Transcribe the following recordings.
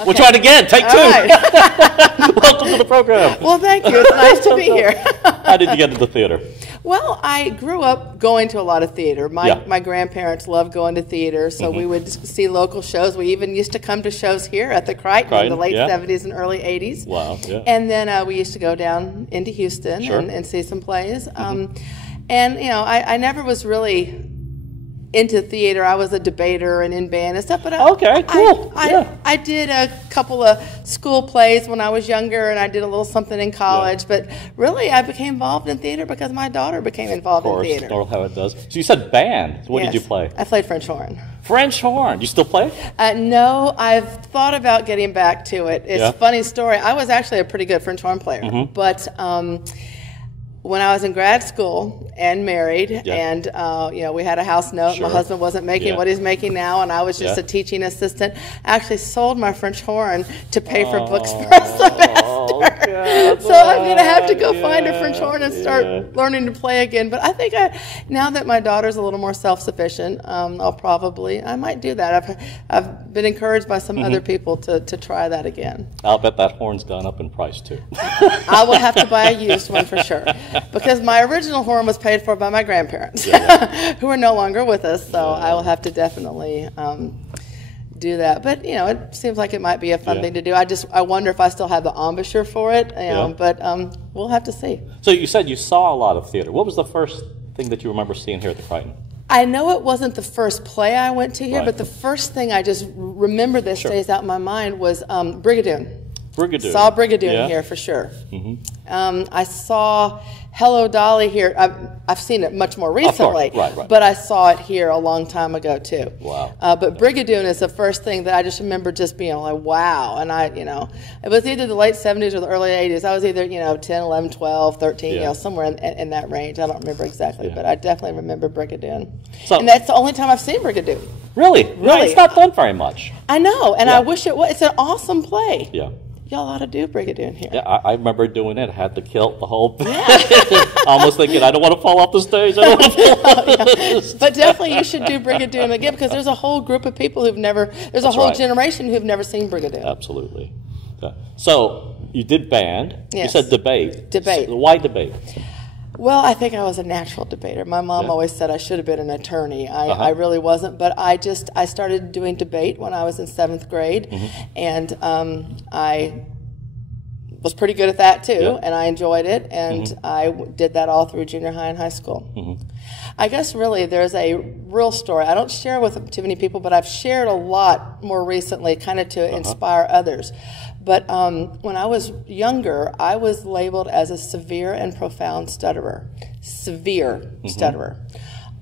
Okay. We'll try it again. Take two. Right. Welcome to the program. Well, thank you. It's nice to be here. How did you get into theater? Well, I grew up going to a lot of theater. My grandparents loved going to theater, so we would see local shows. We even used to come to shows here at the Crighton in the late 70s and early 80s. Wow, yeah. And then we used to go down into Houston and see some plays. And, you know, I never was really into theater. I was a debater and in band and stuff. But I did a couple of school plays when I was younger, and I did a little something in college. But really, I became involved in theater because my daughter became involved in theater. Of course, how it does. So you said band. What did you play? I played French horn. French horn. You still play? No, I've thought about getting back to it. It's a funny story. I was actually a pretty good French horn player, but when I was in grad school and married, and you know, we had a house note. My husband wasn't making what he's making now, and I was just a teaching assistant. I actually sold my French horn to pay for books for a semester. So I'm going to have to go find a French horn and start learning to play again. But I think now that my daughter's a little more self-sufficient, I might do that. I've been encouraged by some other people to try that again. I'll bet that horn's gone up in price too. I will have to buy a used one for sure. Because my original horn was paid for by my grandparents, who are no longer with us, so I will have to definitely do that. But, you know, it seems like it might be a fun thing to do. I wonder if I still have the embouchure for it, you know, but we'll have to see. So you said you saw a lot of theater. What was the first thing that you remember seeing here at the Crighton? I know it wasn't the first play I went to here, but the first thing I just remember that stays out in my mind was Brigadoon. Brigadoon. Saw Brigadoon here for sure. I saw Hello Dolly here. I've seen it much more recently, but I saw it here a long time ago too. Wow. But Brigadoon is the first thing that I just remember just being like, wow. And it was either the late 70s or the early 80s. I was either, 10, 11, 12, 13, somewhere in that range. I don't remember exactly, but I definitely remember Brigadoon. So, and that's the only time I've seen Brigadoon. Really? No, it's not done very much. I know, and I wish it was. It's an awesome play. Yeah. Y'all ought to do Brigadoon here. Yeah, I remember doing it. I had the kilt, the whole thing. Almost thinking, I don't want to fall off the stage. I don't want to fall off the stage. But definitely you should do Brigadoon again, because there's a whole group of people there's a whole generation who've never seen Brigadoon. Absolutely. Yeah. So you did band. Yes. You said debate. Debate. So why debate? Well, I think I was a natural debater. My mom always said I should have been an attorney. I really wasn't, but I started doing debate when I was in 7th grade, and I was pretty good at that too, and I enjoyed it, and I did that all through junior high and high school. I guess really there's a real story. I don't share with too many people, but I've shared a lot more recently, kind of to inspire others. But when I was younger, I was labeled as a severe and profound stutterer. Severe stutterer.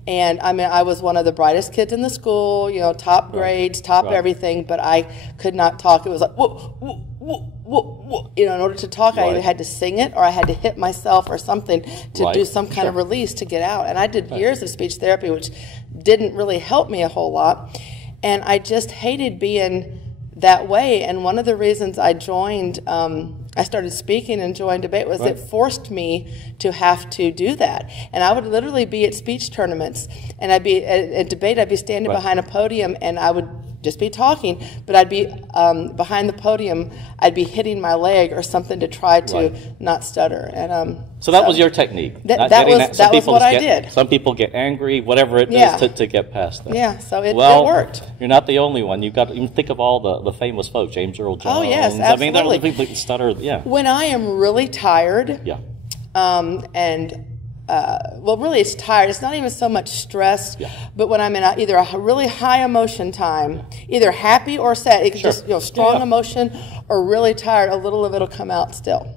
And I mean, I was one of the brightest kids in the school, top grades, top everything, but I could not talk. It was like, whoa, whoa, whoa, whoa, whoa. In order to talk, I either had to sing it or I had to hit myself or something to do some kind of release to get out. And I did years of speech therapy, which didn't really help me a whole lot. And I just hated being that way. And one of the reasons I joined, I started speaking and joined debate was it forced me to have to do that. And I would literally be at speech tournaments, and I'd be at debate, I'd be standing behind a podium, and I would just be talking, but I'd be behind the podium, I'd be hitting my leg or something to try to not stutter. And so that was your technique. That was what I did. Some people get angry, whatever it is, to get past that. Yeah, so it worked. You're not the only one. You've got to even think of all the famous folks, James Earl Jones. Oh yes, absolutely. I mean, there are people that stutter. Yeah. When I am really tired. Yeah. Really it's tired. It's not even so much stress, but when I'm in either a really high emotion time, either happy or sad, it can just strong emotion, or really tired, a little of it'll come out still.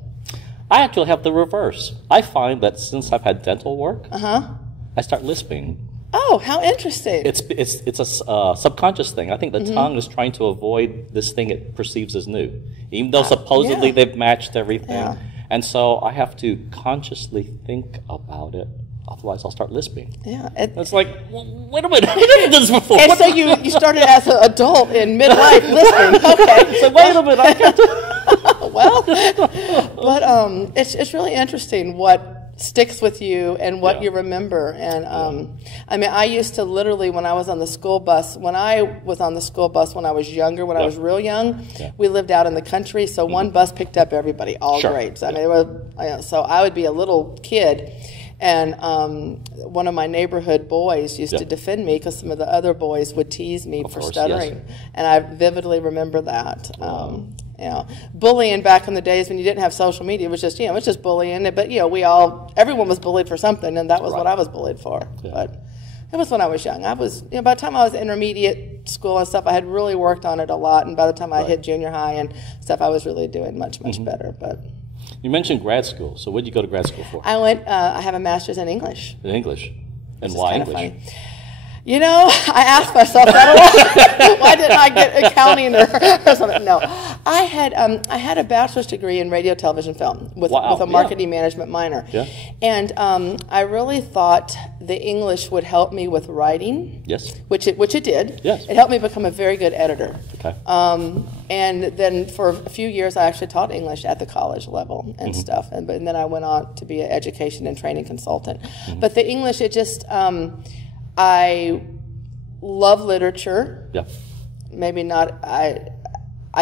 I actually have the reverse. I find that since I've had dental work, I start lisping. Oh, how interesting! It's a subconscious thing. I think the tongue is trying to avoid this thing it perceives as new, even though supposedly they've matched everything. Yeah. And so I have to consciously think about it. Otherwise, I'll start lisping. Yeah, it's like, wait a minute, I didn't do this before. And so you started as an adult in midlife lisping. Okay, so wait a minute, I got to. Well, but it's really interesting what sticks with you and what you remember. And I mean, I used to literally, when I was on the school bus, when I was younger, when I was real young, we lived out in the country, so one bus picked up everybody, all grades. I mean, so I would be a little kid, and one of my neighborhood boys used to defend me because some of the other boys would tease me for stuttering, and I vividly remember that. Bullying back in the days when you didn't have social media was just, it was just bullying. But everyone was bullied for something, and that was what I was bullied for. But it was when I was young. I was, by the time I was intermediate school and stuff, I had really worked on it a lot. And by the time I hit junior high and stuff, I was really doing much better. But you mentioned grad school. So what did you go to grad school for? I have a master's in English. In English, and why English? Funny. I asked myself that a lot. Why didn't I get accounting or something? No, I had a bachelor's degree in radio, television, film with a marketing management minor. Yeah. And I really thought the English would help me with writing. Yes. Which it did. Yes. It helped me become a very good editor. Okay. And then for a few years, I actually taught English at the college level and stuff. And then I went on to be an education and training consultant. But the English, it just I love literature. Yeah. Maybe not. I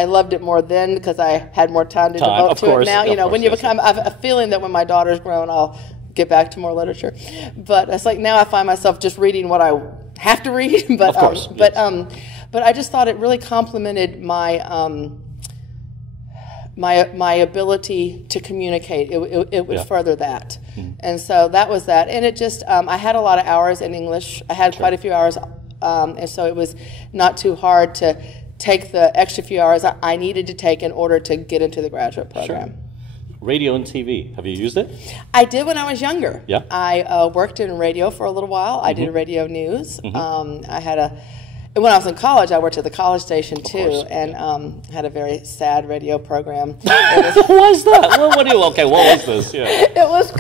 loved it more then because I had more time to devote to it. Now, when you become, I have a feeling that when my daughter's grown, I'll get back to more literature. But it's like now I find myself just reading what I have to read. But but I just thought it really complemented my my ability to communicate. It would further that. And so that was that. And it just, I had a lot of hours in English. I had quite a few hours, and so it was not too hard to take the extra few hours I needed to take in order to get into the graduate program. Sure. Radio and TV, have you used it? I did when I was younger. Yeah. I worked in radio for a little while. I did radio news. When I was in college, I worked at the college station too, and had a very sad radio program. What was that? What was this? Yeah. It was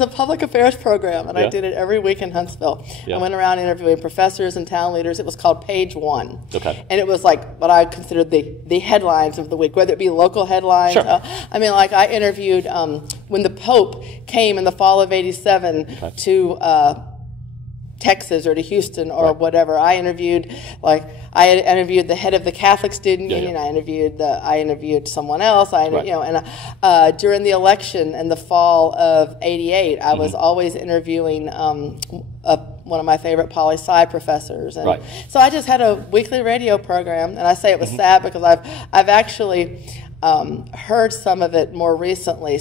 a public affairs program, and I did it every week in Huntsville. I went around interviewing professors and town leaders. It was called Page One. Okay. And it was like what I considered the headlines of the week, whether it be local headlines. Sure. I interviewed when the Pope came in the fall of '87 to Texas or to Houston or whatever. I interviewed the head of the Catholic Student Union. I interviewed someone else. During the election in the fall of '88, I was always interviewing one of my favorite poli sci professors. And so I just had a weekly radio program, and I say it was sad because I've actually heard some of it more recently.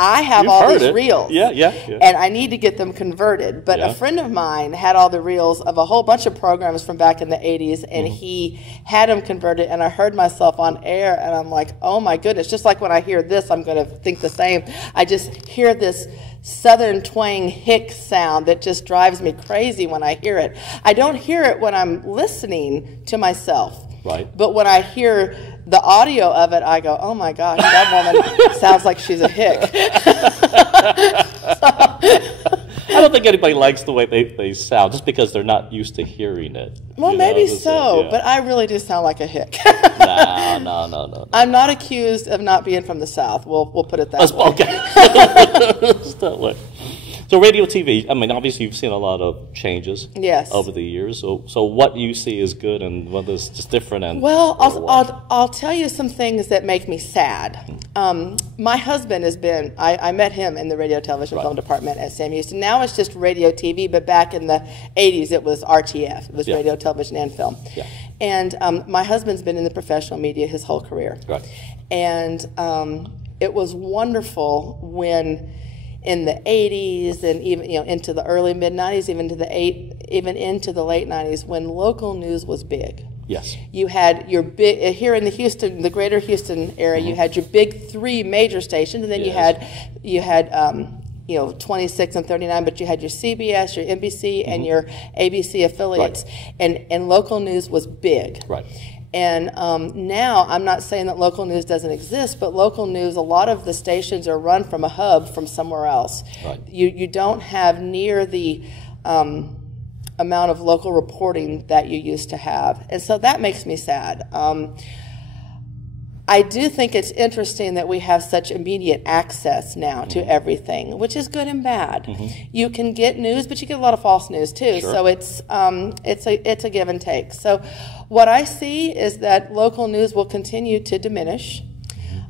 I have all these reels, and I need to get them converted. But a friend of mine had all the reels of a whole bunch of programs from back in the 80s, and he had them converted, and I heard myself on air, and I'm like, oh my goodness, just like when I hear this, I'm going to think the same. I just hear this southern twang hick sound that just drives me crazy when I hear it. I don't hear it when I'm listening to myself. Right. But when I hear the audio of it, I go, oh my gosh, that woman sounds like she's a hick. I don't think anybody likes the way they sound just because they're not used to hearing it. Well, maybe so, but I really do sound like a hick. No. I'm not accused of not being from the South. We'll put it that way. Okay. So radio, TV, obviously you've seen a lot of changes over the years. So what you see is good and what is just different? I'll tell you some things that make me sad. My husband has been, I met him in the radio, television, film department at Sam Houston. Now it's just radio, TV, but back in the 80s it was RTF. It was radio, television, and film. Yeah. And my husband's been in the professional media his whole career. Right. And it was wonderful when in the 80s and even into the early mid-90s, even into the late 90s, when local news was big. Yes. You had your big here in the greater Houston area. You had your big three major stations, and then you had 26 and 39, but you had your CBS, your NBC, and your ABC affiliates, and local news was big. Right. And now, I'm not saying that local news doesn't exist, but local news, a lot of the stations are run from a hub from somewhere else. Right. You don't have near the amount of local reporting that you used to have. And so that makes me sad. I do think it's interesting that we have such immediate access now to everything, which is good and bad. You can get news, but you get a lot of false news too. Sure. So it's a give and take. So what I see is that local news will continue to diminish.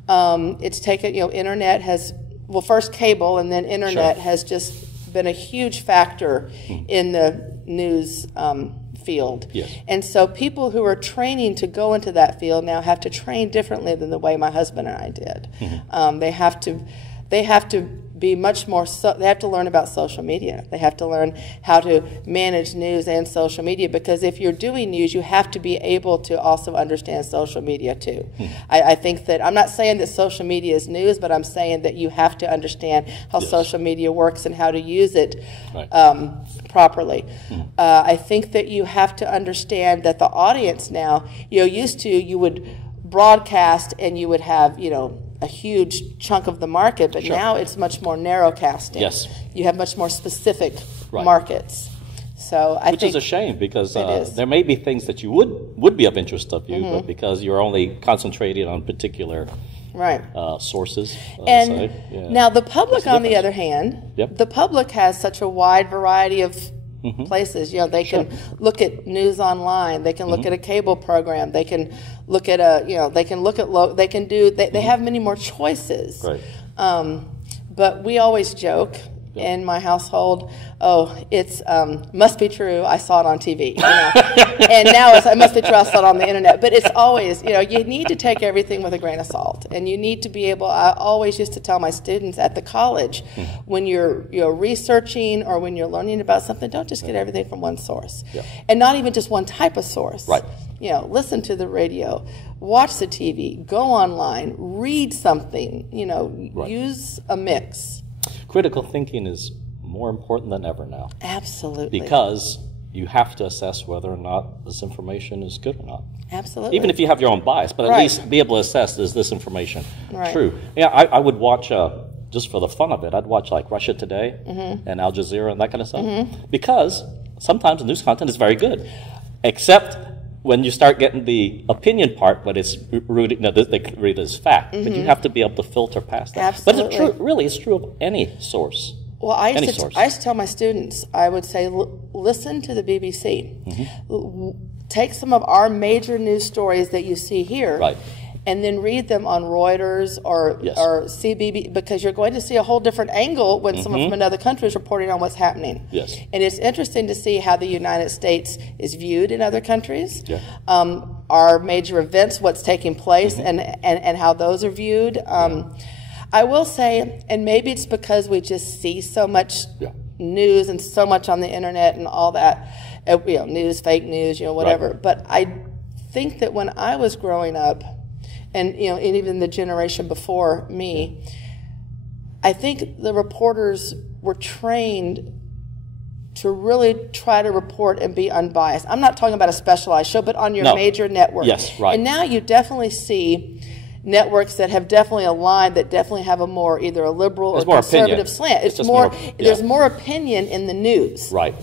It's taken, internet has, well, first cable and then internet has just been a huge factor in the news field. Yes. And so people who are training to go into that field now have to train differently than the way my husband and I did. They have to be much more, they have to learn about social media. They have to learn how to manage news and social media, because if you're doing news, you have to be able to also understand social media too. I think that, I'm not saying that social media is news, but I'm saying that you have to understand how social media works and how to use it properly. I think that you have to understand that the audience now, used to, you would broadcast and you would have, a huge chunk of the market, but now it's much more narrow casting. Yes. You have much more specific markets. So I Which think is a shame, because there may be things that you would be of interest of you, but because you're only concentrated on particular sources. And now the public, on the other hand, the public has such a wide variety of places. They can look at news online. They can look at a cable program. They can look at they have many more choices. Right. But we always joke in my household, it's must be true, I saw it on TV. And now it must be true, I saw it on the internet. But it's always, you need to take everything with a grain of salt. And you need to be able, I always used to tell my students at the college, when you're researching or when you're learning about something, don't just get everything from one source. And not even just one type of source. Right. Listen to the radio, watch the TV, go online, read something, use a mix. Critical thinking is more important than ever now. Absolutely. Because you have to assess whether or not this information is good or not. Absolutely. Even if you have your own bias, but at least be able to assess, is this information true? Yeah, I would watch, just for the fun of it, I'd watch like Russia Today and Al Jazeera and that kind of stuff. Because sometimes the news content is very good, except when you start getting the opinion part, but it's rooted, they read it as fact, but you have to be able to filter past that. Absolutely. But it's true of any source. Well, I used to tell my students, I would say, listen to the BBC. Take some of our major news stories that you see here, and then read them on Reuters or CBB, because you're going to see a whole different angle when someone from another country is reporting on what's happening. Yes. And it's interesting to see how the United States is viewed in other countries. Our major events, what's taking place, and how those are viewed. I will say, and maybe it's because we just see so much news and so much on the internet and all that, news, fake news, whatever. But I think that when I was growing up, and and even the generation before me, I think the reporters were trained to really try to report and be unbiased. I'm not talking about a specialized show, but on your major network. Yes, right. And now you definitely see networks that have definitely aligned, that definitely have a more either a liberal or conservative slant. It's more there's more opinion in the news. Right.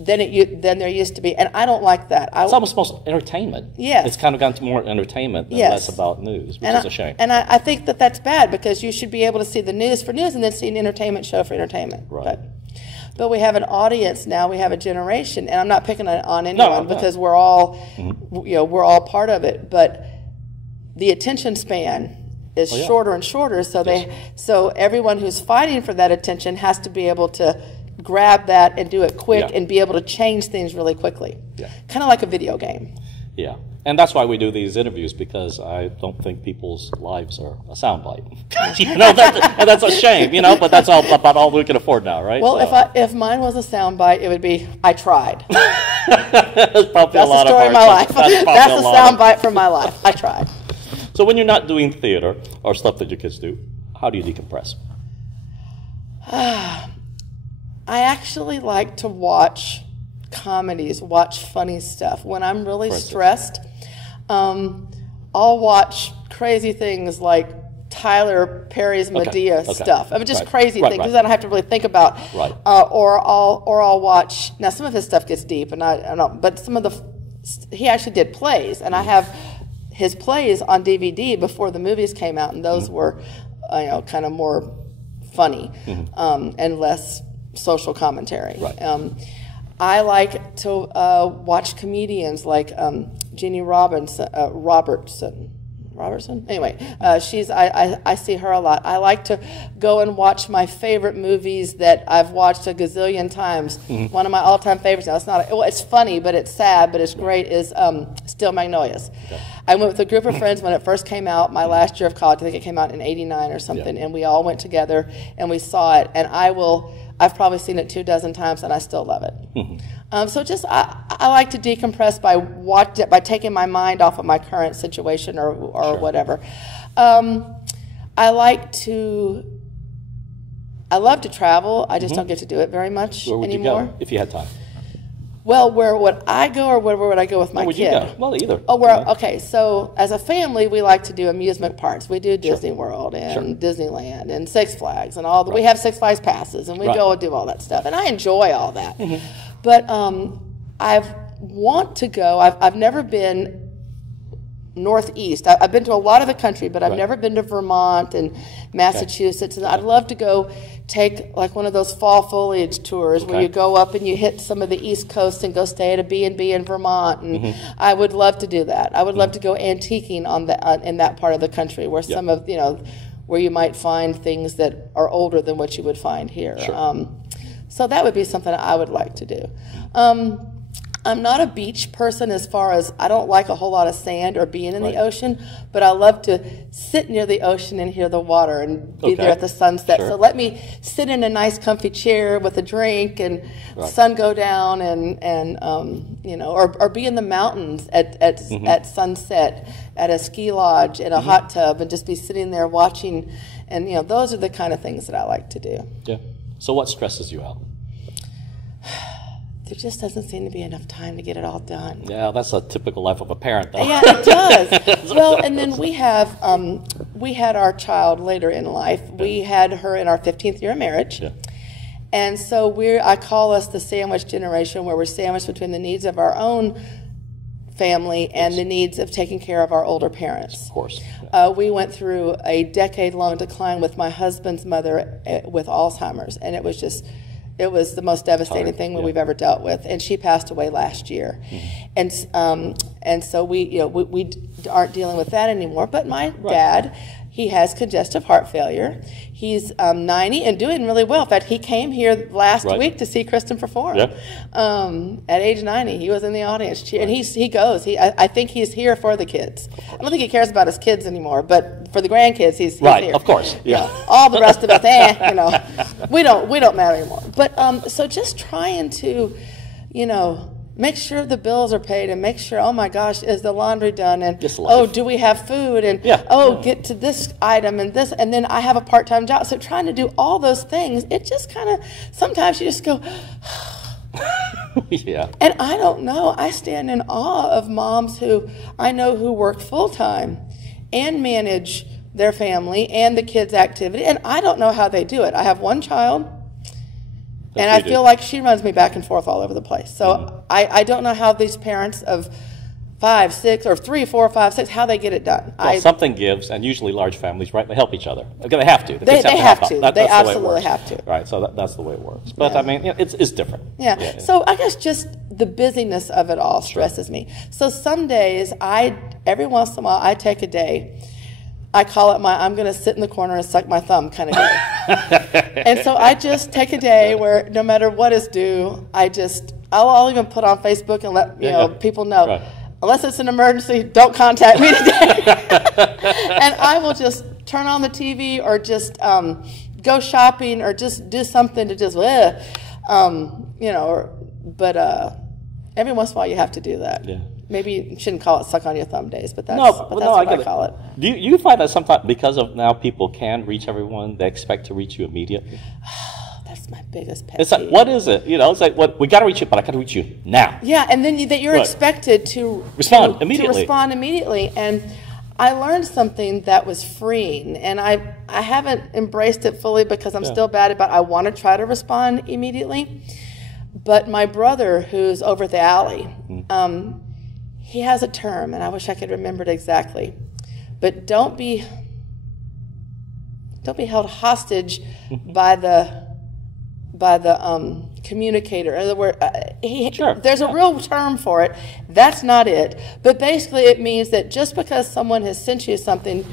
Than there used to be, and I don't like that. It's almost entertainment. Yes. It's kind of gone to more entertainment and less about news, which is a shame. And I think that that's bad, because you should be able to see the news for news and then see an entertainment show for entertainment. Right. But we have an audience now. We have a generation, and I'm not picking on anyone because we're all, we're all part of it. But the attention span is shorter and shorter. So everyone who's fighting for that attention has to be able to grab that and do it quick and be able to change things really quickly. Kind of like a video game. Yeah. And that's why we do these interviews, because I don't think people's lives are a soundbite. And that's a shame, but that's about all we can afford now, right? Well, if mine was a soundbite, it would be, I tried. That's the story of my life. That's the soundbite from my life. I tried. So when you're not doing theater or stuff that your kids do, how do you decompress? I actually like to watch comedies, watch funny stuff. When I'm really stressed, I'll watch crazy things like Tyler Perry's Medea stuff. I mean, just crazy things because I don't have to really think about. Or I'll watch. Now, some of his stuff gets deep, and I don't. But some of he actually did plays, and I have his plays on DVD before the movies came out, and those were, kind of more funny and less social commentary. Right. I like to watch comedians like Jeannie Robertson. Anyway, I see her a lot. I like to go and watch my favorite movies that I've watched a gazillion times. One of my all-time favorites. Now it's funny, but it's sad, but it's great. Is Still Magnolias. Okay. I went with a group of friends when it first came out. My last year of college, I think it came out in '89 or something, and we all went together and we saw it. And I've probably seen it 24 times, and I still love it. So just I like to decompress by taking my mind off of my current situation or Sure. whatever. I love to travel. I just don't get to do it very much Where would anymore. you go if you had time? Well, where would I go, or where would I go with my Where would kid? you go? Well, either. Oh, okay. So as a family, we like to do amusement parks. We do Disney World and Disneyland and Six Flags and all. We have Six Flags passes, and we go and do all that stuff. And I enjoy all that. But I want to go. I've never been Northeast. I've been to a lot of the country, but I've never been to Vermont and Massachusetts. And I'd love to go take like one of those fall foliage tours where you go up and you hit some of the East Coast and go stay at a B&B in Vermont. And I would love to do that. I would love to go antiquing in that part of the country where some of, where you might find things that are older than what you would find here. Sure. So that would be something I would like to do. I'm not a beach person as far as I don't like a whole lot of sand or being in the ocean, but I love to sit near the ocean and hear the water and be there at the sunset. Sure. So let me sit in a nice comfy chair with a drink and sun go down and or be in the mountains at sunset at a ski lodge in a hot tub and just be sitting there watching. And, those are the kind of things that I like to do. Yeah. So what stresses you out? There just doesn't seem to be enough time to get it all done. Yeah, that's a typical life of a parent, though. Yeah, it does. Well, and then we had our child later in life. Yeah. We had her in our 15th year of marriage. Yeah. And so I call us the sandwich generation, where we're sandwiched between the needs of our own family and the needs of taking care of our older parents. Of course. Yeah. We went through a decade-long decline with my husband's mother with Alzheimer's, and it was the most devastating thing we've ever dealt with, and she passed away last year, and so we aren't dealing with that anymore. But my dad, he has congestive heart failure. He's 90 and doing really well. In fact, he came here last week to see Kristen perform. Yeah. At age 90, he was in the audience, and he goes. I think he's here for the kids. I don't think he cares about his kids anymore, but for the grandkids, he's here. Of course. Yeah. All the rest of us, we don't matter anymore. But so just trying to, make sure the bills are paid and make sure, oh my gosh, is the laundry done? And do we have food? And get to this item and this. And then I have a part-time job. So trying to do all those things, it just kind of, sometimes you just go, yeah. And I don't know. I stand in awe of moms who I know who work full-time and manage their family and the kids' activity. And I don't know how they do it. I have one child. And I feel like she runs me back and forth all over the place. So I don't know how these parents of 5, 6, or 3, 4, 5, 6, how they get it done. Well, something gives, and usually large families, right? They help each other. They have to. They have to. They absolutely have to. Right. So that's the way it works. But I mean, it's different. Yeah. So I guess just the busyness of it all stresses me. So some days every once in a while, I take a day. I call it I'm going to sit in the corner and suck my thumb kind of day. And so I just take a day where no matter what is due, I'll even put on Facebook and let people know. Right. Unless it's an emergency, don't contact me today. And I will just turn on the TV or just go shopping or just do something to just, every once in a while you have to do that. Yeah. Maybe you shouldn't call it suck on your thumb days, but that's what I call it. Do you find that sometimes, because of now people can reach everyone, they expect to reach you immediately? That's my biggest pet peeve. It's like, what is it? It's like, we got to reach you, but I got to reach you now. Yeah, and then you're expected to respond immediately. And I learned something that was freeing, and I haven't embraced it fully because I'm still bad about it. I want to try to respond immediately. But my brother, who's over at the alley, he has a term, and I wish I could remember it exactly. But don't be held hostage by the communicator. In other words, there's a real term for it. That's not it. But basically, it means that just because someone has sent you something,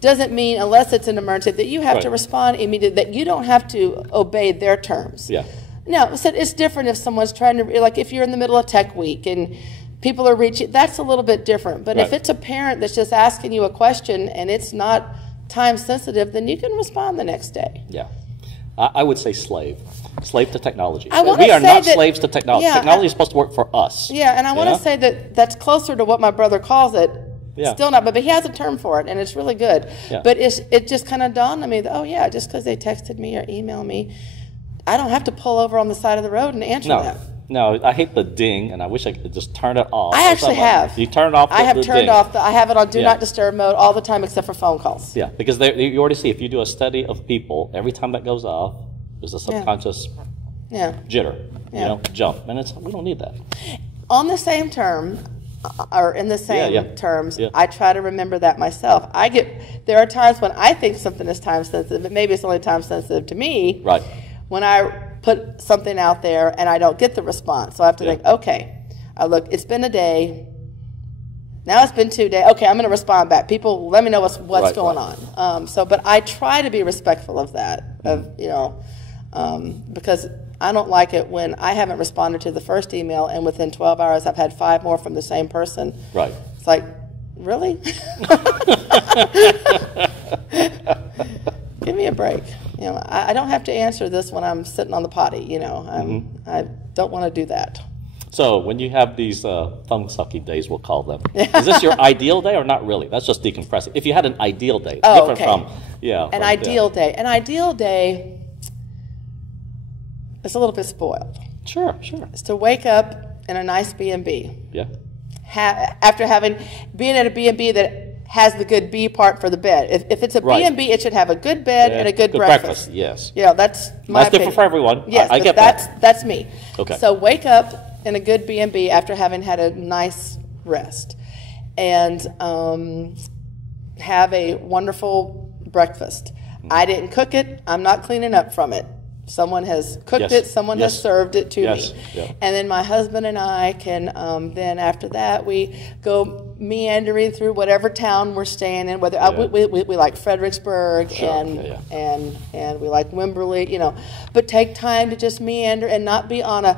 doesn't mean, unless it's an emergency, that you have to respond immediately. That you don't have to obey their terms. Yeah. Now, so it's different if someone's trying to, like, if you're in the middle of tech week and people are reaching, that's a little bit different. But if it's a parent that's just asking you a question and it's not time sensitive, then you can respond the next day. Yeah. I would say slave to technology. We are not slaves to technology. Technology is supposed to work for us. Yeah, and I want to say that that's closer to what my brother calls it. Yeah. Still not, but he has a term for it, and it's really good. Yeah. But it just kind of dawned on me that, just because they texted me or emailed me, I don't have to pull over on the side of the road and answer that. No, I hate the ding, and I wish I could just turn it off. I actually have. You turn it off. I have turned off. I have it on Do Not Disturb mode all the time except for phone calls. Yeah, because you already see, if you do a study of people, every time that goes off, there's a subconscious jitter, jump, and we don't need that. On the same term, or in the same terms, I try to remember that myself. There are times when I think something is time sensitive, but maybe it's only time sensitive to me. Right. When I put something out there and I don't get the response, so I have to think, okay, look, it's been a day. Now it's been 2 days. Okay, I'm going to respond back. People, let me know what's going on. But I try to be respectful of that, because I don't like it when I haven't responded to the first email and within 12 hours I've had 5 more from the same person. Right. It's like, really? Give me a break. I don't have to answer this when I'm sitting on the potty. I don't want to do that. So when you have these thumb-sucking days, we'll call them, is this your ideal day or not really? That's just decompressing. If you had an ideal day, it's different from, An ideal day. An ideal day is a little bit spoiled. Sure. It's to wake up in a nice B&B. Yeah. After being at a B&B that has the good B part for the bed. If it's a B&B, it should have a good bed and a good breakfast. Yes. Yeah, that's my opinion. Different for everyone. Yes, I get that. That's me. Okay. So wake up in a good B&B after having had a nice rest, and have a wonderful breakfast. I didn't cook it. I'm not cleaning up from it. Someone has cooked it. Someone has served it to me. Yeah. And then my husband and I can, then after that, we go meandering through whatever town we're staying in. Whether we like Fredericksburg and we like Wimberley, but take time to just meander and not be on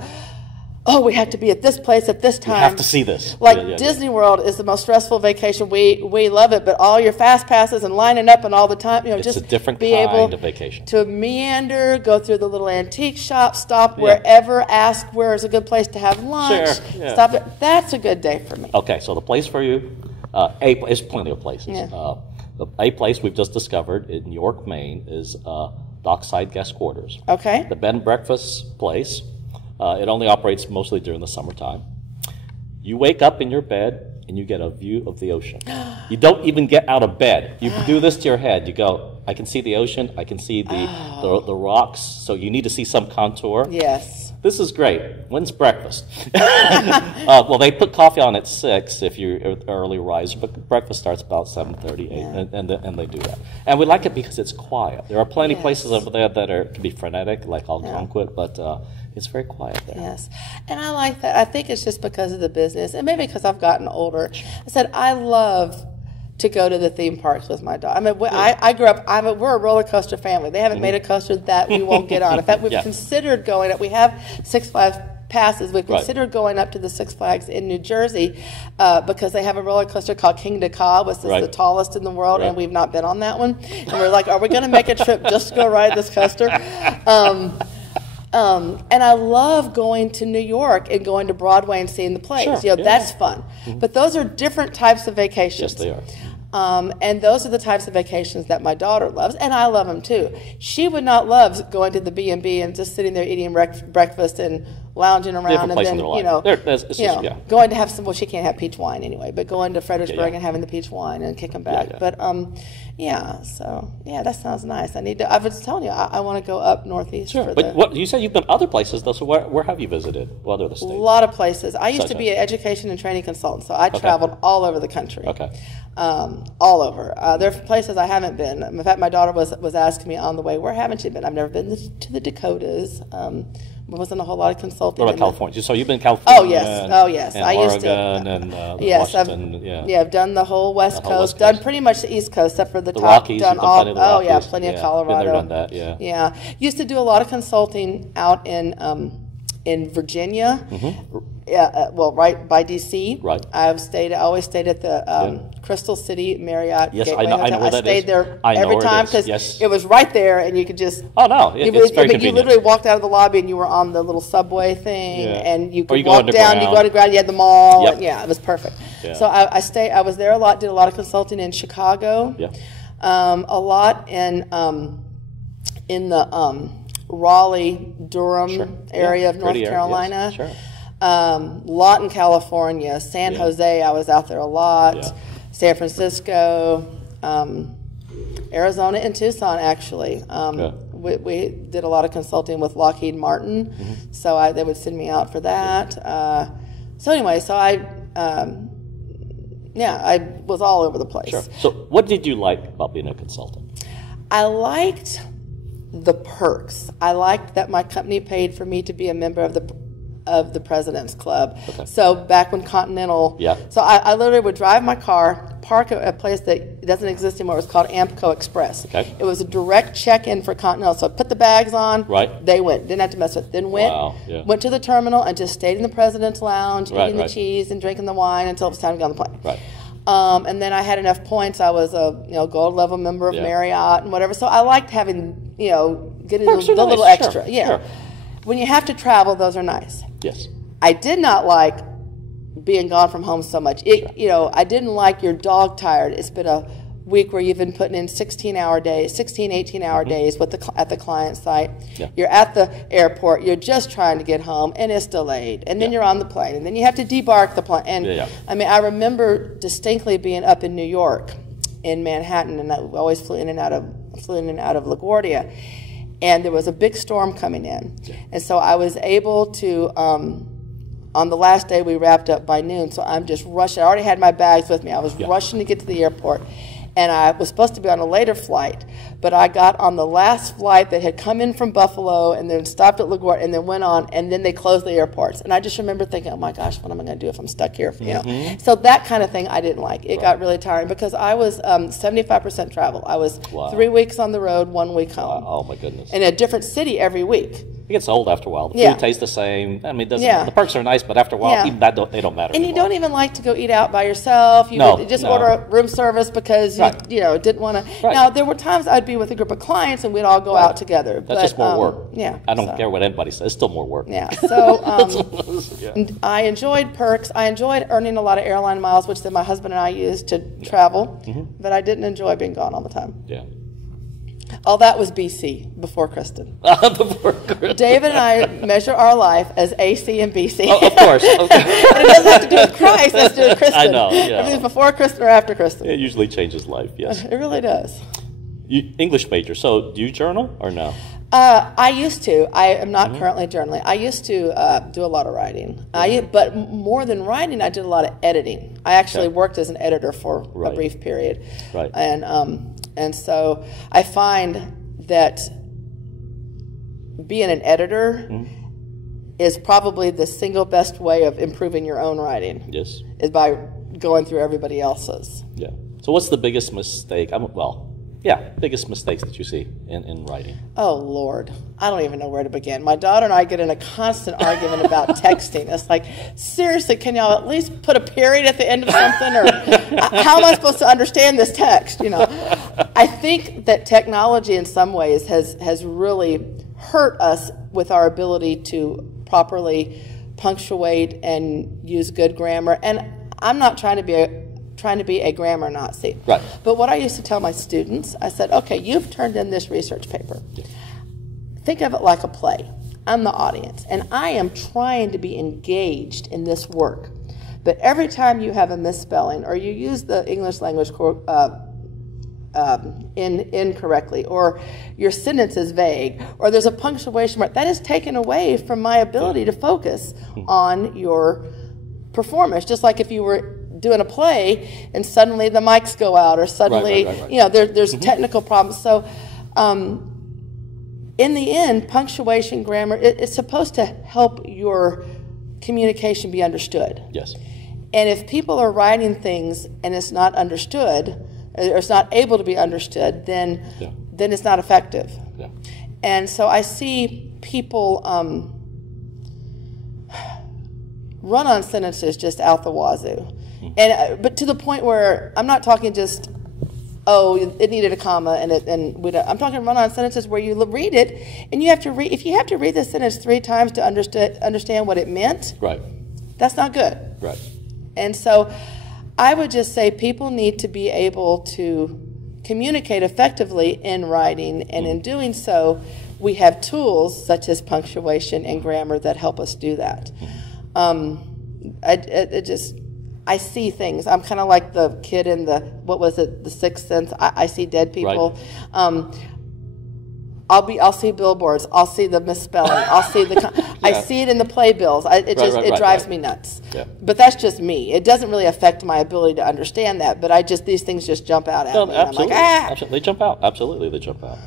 we have to be at this place at this time. You have to see this. Disney World is the most stressful vacation. We love it, but all your fast passes and lining up and all the time, it's just a different be kind able of vacation. To meander, go through the little antique shop, stop wherever, ask where is a good place to have lunch. Sure. Yeah. Stop it. That's a good day for me. Okay, so the place for you, there's plenty of places. Yeah. A place we've just discovered in York, Maine, is Dockside Guest Quarters. Okay. The bed and breakfast place. It only operates mostly during the summertime. You wake up in your bed and you get a view of the ocean. You don't even get out of bed. You do this to your head. You go, I can see the ocean. I can see the rocks. So you need to see some contour. Yes. This is great. When's breakfast? Well, they put coffee on at 6 if you're an early riser, but breakfast starts about 7:30, 8, and they do that. And we like it because it's quiet. There are plenty of places over there that can be frenetic, like Algonquin, but it's very quiet there. Yes, and I like that. I think it's just because of the business, and maybe because I've gotten older. I said I love to go to the theme parks with my dog. I mean, I grew up. We're a roller coaster family. They haven't made a coaster that we won't get on. In fact, we've considered going. We have Six Flags passes. We've considered going up to the Six Flags in New Jersey because they have a roller coaster called King Dakar, which is the tallest in the world, and we've not been on that one. And we're like, are we going to make a trip just to go ride this coaster? And I love going to New York and going to Broadway and seeing the plays. Sure. That's fun. But those are different types of vacations. Yes, they are. And those are the types of vacations that my daughter loves, and I love them too. She would not love going to the B&B and just sitting there eating breakfast and lounging around, and then, going to have some, well, she can't have peach wine anyway, but going to Fredericksburg and having the peach wine and kicking back. But, so, that sounds nice. I was telling you, I want to go up northeast. Sure. But you said you've been other places, though, so where have you visited? What other states? A lot of places. I used to be an education and training consultant, so I traveled all over the country. Okay. All over. There are places I haven't been. In fact, my daughter was asking me on the way, where haven't you been? I've never been to the Dakotas. There wasn't a whole lot of consulting. What about California? So you've been in California? Oh, yes. And I used to. Oregon and Washington. I've done the whole West Coast. Done pretty much the East Coast, except for the top. Rockies. Done all. Oh, yeah, plenty of Colorado. Been there, done that. Yeah. Used to do a lot of consulting out in Virginia. Right by D.C. Right. I always stayed at the Crystal City Marriott. Yes, Gateway I know Hotel. where that is. I stayed there every time because it was right there, and you could just. Oh no, it's very convenient. You literally walked out of the lobby, and you were on the little subway thing, and you could walk down. You go underground. You had the mall. And, it was perfect. Yeah. So I was there a lot. Did a lot of consulting in Chicago. Yeah. A lot in the Raleigh, Durham area of North Carolina. Yes. Sure. Lot in California. San Jose, I was out there a lot. Yeah. San Francisco, Arizona, and Tucson, actually. We did a lot of consulting with Lockheed Martin, so they would send me out for that. I was all over the place. Sure. So what did you like about being a consultant? I liked the perks. I liked that my company paid for me to be a member of the President's Club. Okay. So back when Continental, so I literally would drive my car, park at a place that doesn't exist anymore. It was called Ampco Express. Okay. It was a direct check-in for Continental. So I put the bags on. Right. They went. Didn't have to mess with it. Then went to the terminal and just stayed in the President's Lounge, eating the cheese and drinking the wine until it was time to get on the plane. Right. And then I had enough points. I was a gold level member of Marriott and whatever. So I liked having getting the little extra. Sure. When you have to travel, those are nice. Yes. I did not like being gone from home so much. I didn't like you're dog tired. It's been a week where you've been putting in 18-hour days at the client site. Yeah. You're at the airport. You're just trying to get home, and it's delayed. And then you're on the plane, and then you have to debark the plane. And I remember distinctly being up in New York, in Manhattan, and I always flew in and out of LaGuardia. And there was a big storm coming in. Yeah. And so I was able to, on the last day we wrapped up by noon, so I'm just rushing. I already had my bags with me. I was rushing to get to the airport. And I was supposed to be on a later flight, but I got on the last flight that had come in from Buffalo and then stopped at LaGuardia and then went on, and then they closed the airports. And I just remember thinking, oh my gosh, what am I going to do if I'm stuck here? So that kind of thing I didn't like. It got really tiring because I was 75% travel. I was 3 weeks on the road, 1 week home. Wow. Oh my goodness. In a different city every week. It gets old after a while. The food tastes the same. The perks are nice, but after a while, even that they don't matter and anymore. You don't even like to go eat out by yourself. You would just order a room service because you didn't want to. Right. Now, there were times I'd be with a group of clients and we'd all go out together. That's just more work. Yeah. I don't care what anybody says. It's still more work. Yeah. So I enjoyed perks. I enjoyed earning a lot of airline miles, which then my husband and I used to travel. But I didn't enjoy being gone all the time. Yeah. All that was BC, before Kristen. David and I measure our life as AC and BC. Oh, of course. Okay. And it doesn't have to do with Christ, it has to do with Kristen. I know, yeah. Everything's before Kristen or after Kristen. It usually changes life, yes. It really does. English major, so do you journal or no? I used to. I am not currently journaling. I used to do a lot of writing. But more than writing, I did a lot of editing. I actually worked as an editor for a brief period. Right. And so I find that being an editor is probably the single best way of improving your own writing. Yes. Is by going through everybody else's. Yeah. So what's the biggest mistake? Biggest mistakes that you see in writing? Oh, Lord. I don't even know where to begin. My daughter and I get in a constant argument about texting. It's like, seriously, can y'all at least put a period at the end of something? Or how am I supposed to understand this text? I think that technology in some ways has really hurt us with our ability to properly punctuate and use good grammar. And I'm not trying to be a grammar Nazi. Right. But what I used to tell my students, I said, okay, you've turned in this research paper. Yeah. Think of it like a play. I'm the audience, and I am trying to be engaged in this work. But every time you have a misspelling, or you use the English language incorrectly, or your sentence is vague, or there's a punctuation mark, that is taken away from my ability to focus on your performance. Just like if you were doing a play and suddenly the mics go out, or suddenly, there's technical problems. So in the end, punctuation, grammar, it's supposed to help your communication be understood. Yes. And if people are writing things and it's not understood, or it's not able to be understood, then it's not effective. Yeah. And so I see people run-on sentences just out the wazoo. And but to the point where I'm not talking just, it needed a comma, I'm talking run-on sentences where you read it, and you have to read. If you have to read the sentence 3 times to understand what it meant, right, that's not good. Right. And so I would just say people need to be able to communicate effectively in writing, and in doing so, we have tools such as punctuation and grammar that help us do that. I see things. I'm kind of like the kid in the Sixth Sense. I see dead people. Right. I'll see billboards. I'll see the misspelling. I'll see I see it in the playbills. It drives me nuts. Yeah. But that's just me. It doesn't really affect my ability to understand that. But these things just jump out at me. Absolutely. And I'm like, Absolutely. They jump out. Absolutely, they jump out.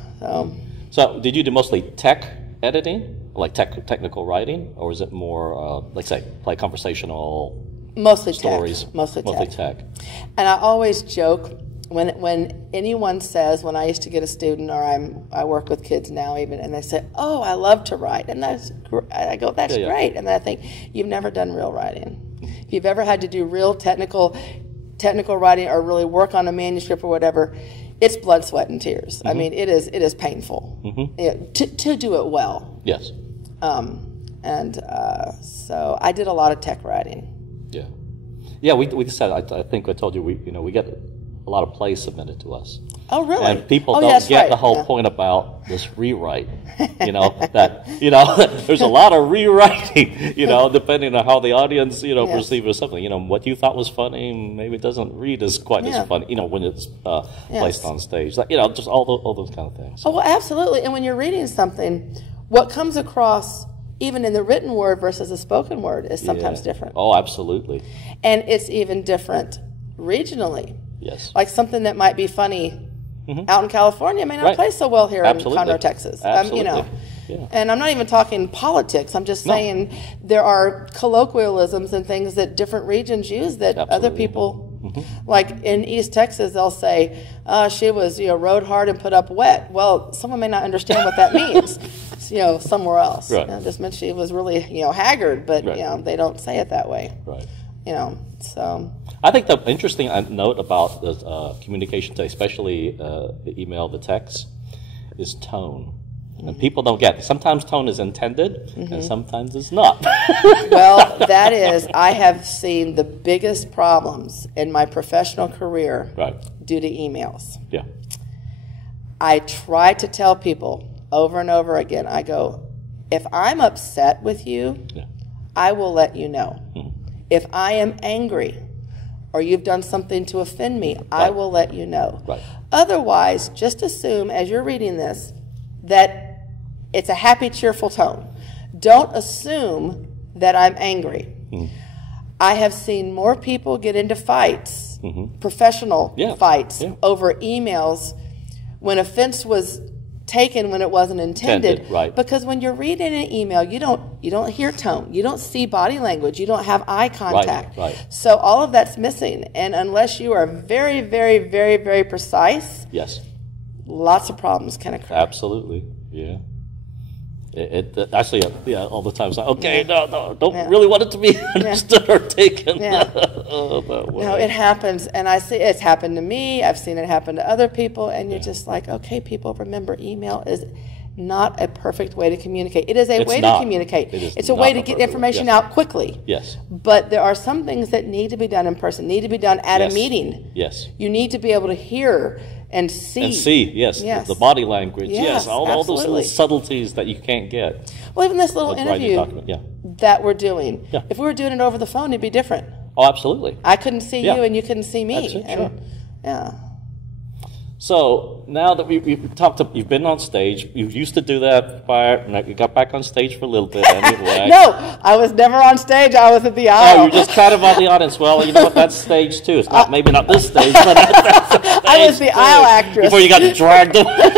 So did you do mostly tech editing, like technical writing, or is it more, like conversational? Mostly stories. Tech. Mostly tech. And I always joke when anyone says, when I used to get a student, or I work with kids now even, and they say, "Oh, I love to write," and I go, "That's great." And then I think, you've never done real writing. If you've ever had to do real technical writing, or really work on a manuscript or whatever, it's blood, sweat, and tears. I mean, it is painful to do it well. Yes. So I did a lot of tech writing. Yeah. We said, I think I told you, we get a lot of plays submitted to us. Oh, really? And people don't get the whole point about this rewrite. There's a lot of rewriting. Depending on how the audience perceives or something. What you thought was funny, maybe it doesn't read as quite as funny. When it's placed on stage. Just all those kind of things. Oh, well, absolutely. And when you're reading something, what comes across, even in the written word versus the spoken word, is sometimes different. Oh, absolutely. And it's even different regionally. Yes. Like something that might be funny out in California may not play so well here in Conroe, Texas. Absolutely. And I'm not even talking politics. I'm just saying there are colloquialisms and things that different regions use that other people, like in East Texas, they'll say, she was, rode hard and put up wet. Well, someone may not understand what that means, somewhere else. Right. Just meant she was really, haggard, but, they don't say it that way. Right. So. I think the interesting note about the communication today, especially the email, the text, is tone. And people don't get it. Sometimes tone is intended, and sometimes it's not. Well, I have seen the biggest problems in my professional career due to emails. Yeah. I try to tell people over and over again, I go, if I'm upset with you, I will let you know. If I am angry, or you've done something to offend me, I will let you know. Right. Otherwise, just assume, as you're reading this, that it's a happy, cheerful tone. Don't assume that I'm angry. I have seen more people get into fights, professional fights, over emails when offense was taken when it wasn't intended. Because when you're reading an email, you don't hear tone, you don't see body language, you don't have eye contact. So all of that's missing, and unless you are very, very, very, very precise, lots of problems can occur. Absolutely. Actually, all the time it's like, okay, no, don't really want it to be understood or taken that way. No, it happens, and I see it's happened to me. I've seen it happen to other people, and you're just like, okay, people, remember, email is not a perfect way to communicate. It is a way not. to communicate. It's a not way to a get perfect information way. Yes. out quickly. Yes. But there are some things that need to be done in person, need to be done at a meeting. Yes. You need to be able to hear and see. And see, yes. The body language, yes. All those little subtleties that you can't get. Well, even this little interview that we're doing, if we were doing it over the phone, it'd be different. Oh, absolutely. I couldn't see you and you couldn't see me. That's true. Yeah. So now that we've talked, you've been on stage. You used to do that you got back on stage for a little bit anyway. No, I was never on stage. I was at the aisle. Oh, you just kind of on the audience. Well, you know what? That's stage two. It's not maybe not this stage, but that's stage I was the aisle actress before you got dragged away.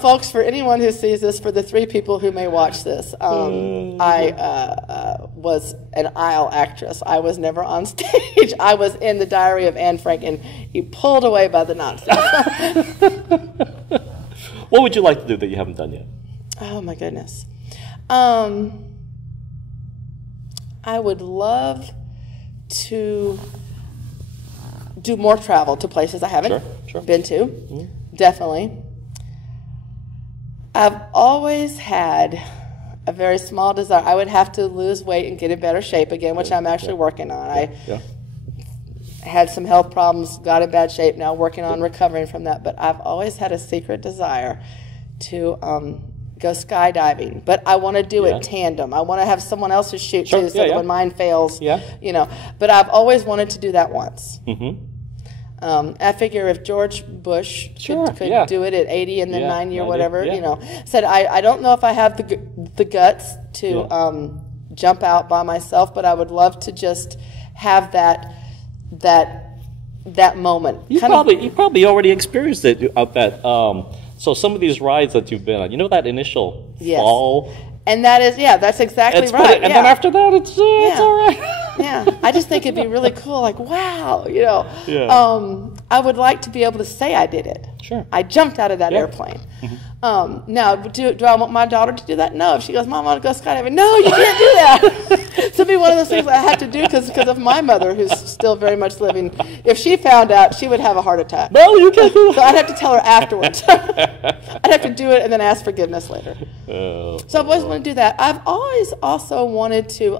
Folks, for anyone who sees this, for the 3 people who may watch this, I was an aisle actress. I was never on stage. I was in the Diary of Anne Frank, and you pulled away by the Nazis. What would you like to do that you haven't done yet? Oh, my goodness. I would love to do more travel to places I haven't been to. Mm-hmm. Definitely. I've always had a very small desire. I would have to lose weight and get in better shape again, which I'm actually working on. I had some health problems, got in bad shape, now working on recovering from that. But I've always had a secret desire to go skydiving. But I want to do it tandem. I want to have someone else to shoot too, so that when mine fails, you know. But I've always wanted to do that once. Mm-hmm. I figure if George Bush could do it at 80 and then 90 or whatever, you know, said I don't know if I have the guts to jump out by myself, but I would love to just have that moment. You probably already experienced it at that. So some of these rides that you've been on, you know that initial fall. And that is, that's exactly right. And then after that, it's all right. I just think it'd be really cool. Like, wow, you know. I would like to be able to say I did it. Sure. I jumped out of that airplane. Mm-hmm. Now, do I want my daughter to do that? No. If she goes, Mom, I want to go skydiving. No, you can't do that. So it'd be one of those things I had to do because of my mother, who's still very much living. If she found out, she would have a heart attack. No, you can't do that. So I'd have to tell her afterwards. I'd have to do it and then ask forgiveness later. So I've always wanted to do that. I've always also wanted to,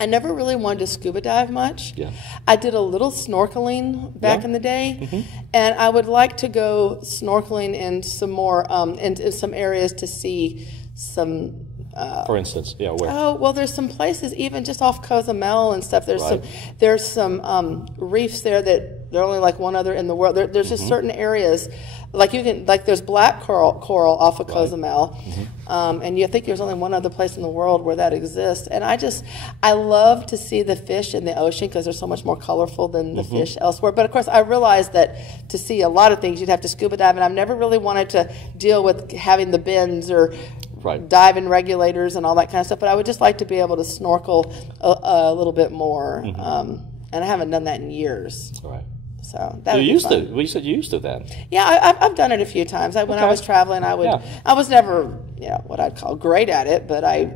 I never really wanted to scuba dive much. Yeah. I did a little snorkeling back in the day, and I would like to go snorkeling in some more, in some areas to see some. For instance, where? Oh, well, there's some places even just off Cozumel and stuff. There's some reefs there that there are only like one other in the world. There's just certain areas, there's black coral off of Cozumel, and you think there's only one other place in the world where that exists. And I love to see the fish in the ocean because they're so much more colorful than the fish elsewhere. But of course, I realized that to see a lot of things, you'd have to scuba dive, and I've never really wanted to deal with having the bends or diving regulators and all that kind of stuff, but I would just like to be able to snorkel a little bit more, and I haven't done that in years. Right. So that you used to. Well, you said you used to then. Yeah, I've done it a few times. When I was traveling, I was never what I'd call great at it, but I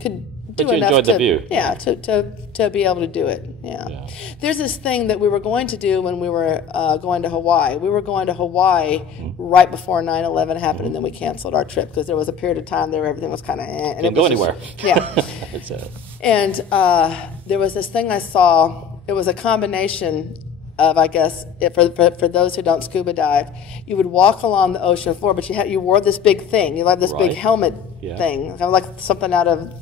could do enough enjoyed the view. Yeah, to be able to do it. Yeah. There's this thing that we were going to do when we were going to Hawaii. We were going to Hawaii right before 9/11 happened, and then we canceled our trip because there was a period of time there where everything was kind of and didn't go anywhere. And there was this thing I saw. It was a combination of, I guess, for those who don't scuba dive, you would walk along the ocean floor, but you wore this big thing. You had this big helmet thing, kind of like something out of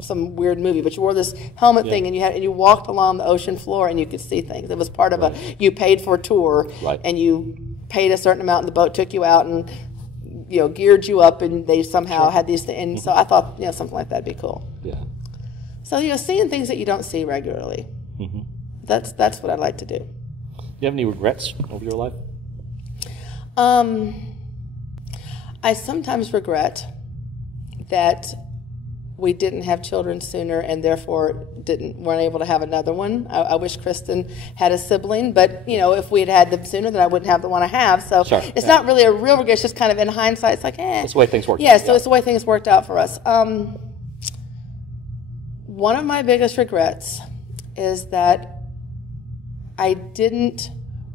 some weird movie. But you wore this helmet thing, and you walked along the ocean floor, and you could see things. It was part of you paid for a tour, and you paid a certain amount, and the boat took you out and geared you up, and they somehow had these things. And so I thought something like that'd be cool. Yeah. So seeing things that you don't see regularly. Mm-hmm. That's what I'd like to do. Do you have any regrets over your life? I sometimes regret that we didn't have children sooner and therefore weren't able to have another one. I wish Kristen had a sibling, but if we had them sooner, then I wouldn't have the one I have. So it's not really a real regret. It's just kind of in hindsight. It's like, It's the way things worked out. Yeah, so it's the way things worked out for us. One of my biggest regrets is that I didn't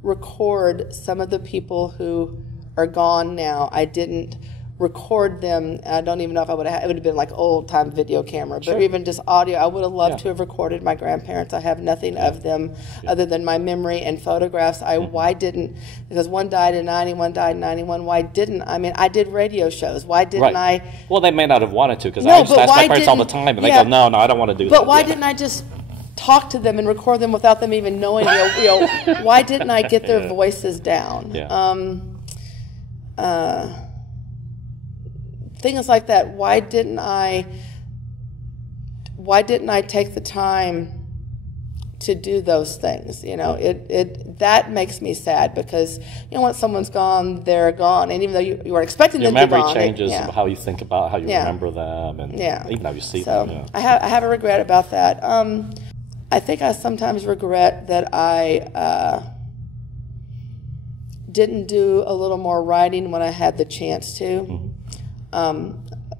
record some of the people who are gone now. I didn't record them. I don't even know if I would have, it would have been like old time video camera, but even just audio. I would have loved to have recorded my grandparents. I have nothing of them other than my memory and photographs. Why didn't, because one died in 90, one died in 91, why didn't, I mean, I did radio shows. Why didn't I? Well, they may not have wanted to, because I used to ask my parents all the time, and they go, no, I don't want to do that. But why didn't I just talk to them and record them without them even knowing, why didn't I get their voices down? Things like that. Why didn't I take the time to do those things? That makes me sad, because once someone's gone, they're gone, and even though you weren't expecting them to be gone, your memory changes how you think about how you remember them, and even how you see them. I have a regret about that. I think I sometimes regret that I didn't do a little more writing when I had the chance to.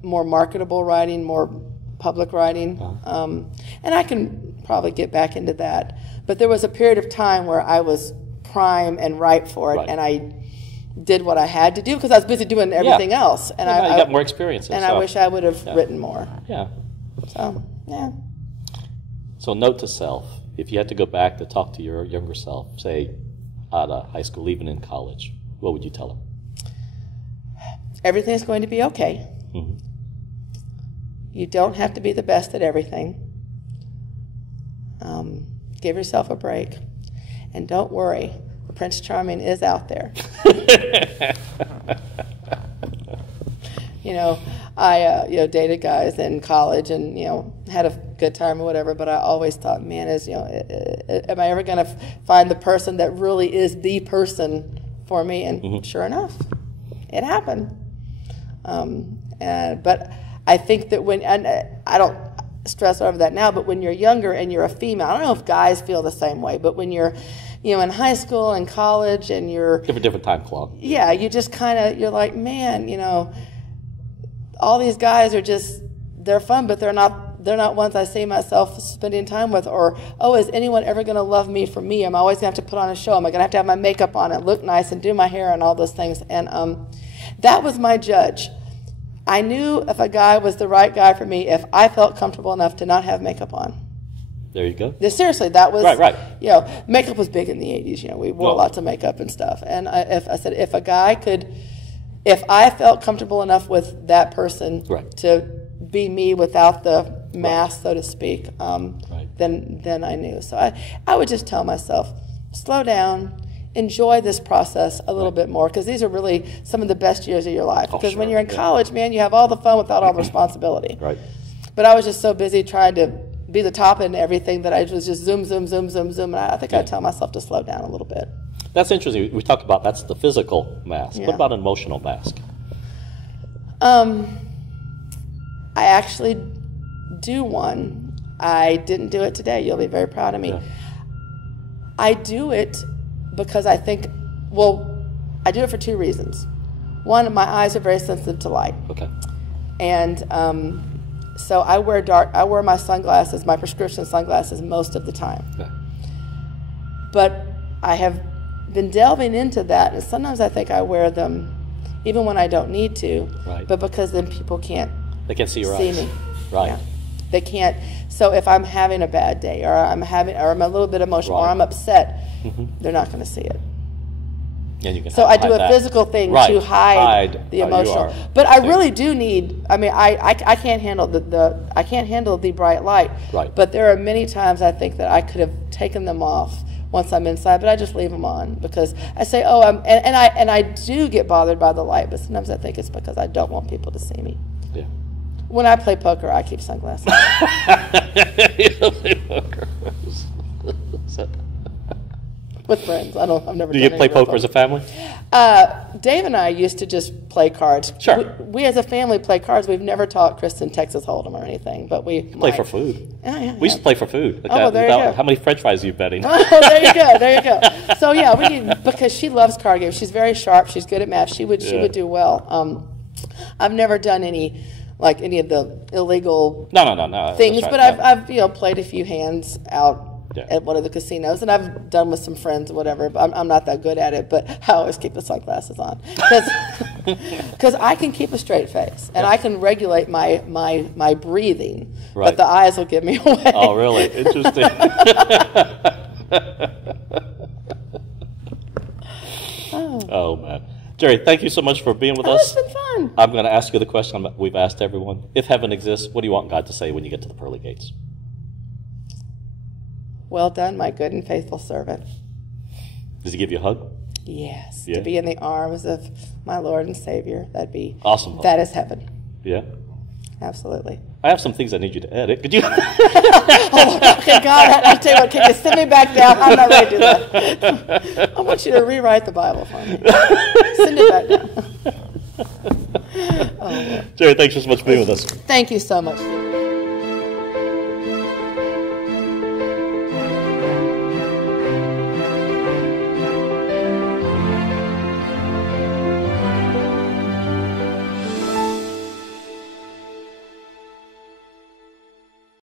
More marketable writing, more public writing. And I can probably get back into that. But there was a period of time where I was prime and ripe for it, and I did what I had to do because I was busy doing everything else. And I got more experience. And I wish I would have written more. So note to self, if you had to go back to talk to your younger self, say out of high school, even in college, what would you tell her? Everything's going to be okay. You don't have to be the best at everything. Give yourself a break. And don't worry, Prince Charming is out there. I dated guys in college and had a good time or whatever, but I always thought, man, am I ever going to find the person that really is the person for me? And sure enough, it happened. But I think that and I don't stress over that now, but when you're younger and you're a female, I don't know if guys feel the same way, but when you're, in high school and college and you're... Different time clock. Yeah, you just you're like, man, all these guys are they're fun, but they're not ones I see myself spending time with, or, is anyone ever going to love me for me? Am I always going to have to put on a show? Am I going to have my makeup on and look nice and do my hair and all those things? And that was my judge. I knew if a guy was the right guy for me if I felt comfortable enough to not have makeup on. There you go. Seriously, that was... Right. Makeup was big in the 80s. We wore lots of makeup and stuff. And if a guy could... If I felt comfortable enough with that person to be me without the mask, so to speak, then I knew. So I would just tell myself, slow down, enjoy this process a little bit more, because these are really some of the best years of your life. Because when you're in college, man, you have all the fun without all the responsibility. But I was just so busy trying to be the top in everything that I was just zoom. And I think I tell myself to slow down a little bit. That's interesting. We talked about that's the physical mask. What about an emotional mask? I actually do one. I didn't do it today. You'll be very proud of me. I do it because I think, I do it for two reasons. One, my eyes are very sensitive to light. And so I wear my sunglasses, my prescription sunglasses, most of the time. But I have been delving into that, and sometimes I think I wear them even when I don't need to, but because then people can't see me. They can't. So if I'm having a bad day, or I'm a little bit emotional, or I'm upset, they're not going to see it. So I do a physical thing to hide the emotional. But I really do need. I mean, I can't handle the bright light. But there are many times I think that I could have taken them off once I'm inside, but I just leave them on because I say, and I do get bothered by the light, but sometimes I think it's because I don't want people to see me. When I play poker, I keep sunglasses with friends. I've never. Do you play poker as a family? Dave and I used to just play cards. Sure. We as a family play cards. We've never taught Kristen Texas Hold'em or anything, but we play for food. We used to play for food. There you go. How many French fries are you betting? There you go. So yeah, because she loves card games. She's very sharp. She's good at math. She would do well. I've never done any of the illegal no things, but I've played a few hands out Yeah. at one of the casinos, and I've done with some friends or whatever. But I'm not that good at it, but I always keep the sunglasses on because I can keep a straight face and I can regulate my breathing, but the eyes will give me away. Oh, really? Interesting. Oh, man. Jerri, thank you so much for being with us. It's been fun. I'm going to ask you the question we've asked everyone. If heaven exists, what do you want God to say when you get to the pearly gates? Well done, my good and faithful servant. Does he give you a hug? Yes. Yeah. To be in the arms of my Lord and Savior. That'd be awesome. That is heaven. Yeah. Absolutely. I have some things I need you to edit. Could you? Okay, God, I tell you what, can you send me back down? I'm not ready to do that. I want you to rewrite the Bible for me. Send it back down. Jerri, thanks so much for being with us. Thank you so much.